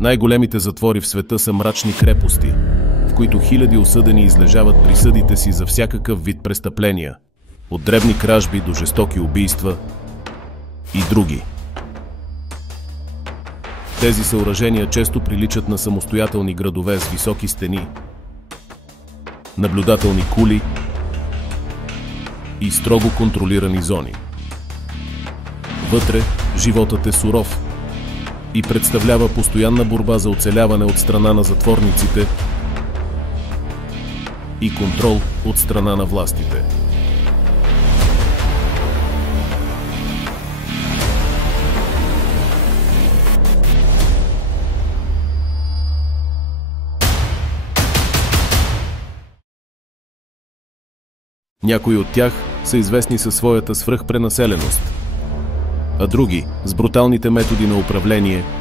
Най-големите затвори в света са мрачни крепости, в които хиляди осъдени излежават присъдите си за всякакъв вид престъпления, от дребни кражби до жестоки убийства и други. Тези съоръжения често приличат на самостоятелни градове с високи стени, наблюдателни кули и строго контролирани зони. Вътре животът е суров и представлява постоянна борба за оцеляване от страна на затворниците и контрол от страна на властите. Някои от тях са известни със своята свръхпренаселеност, а други с бруталните методи на управление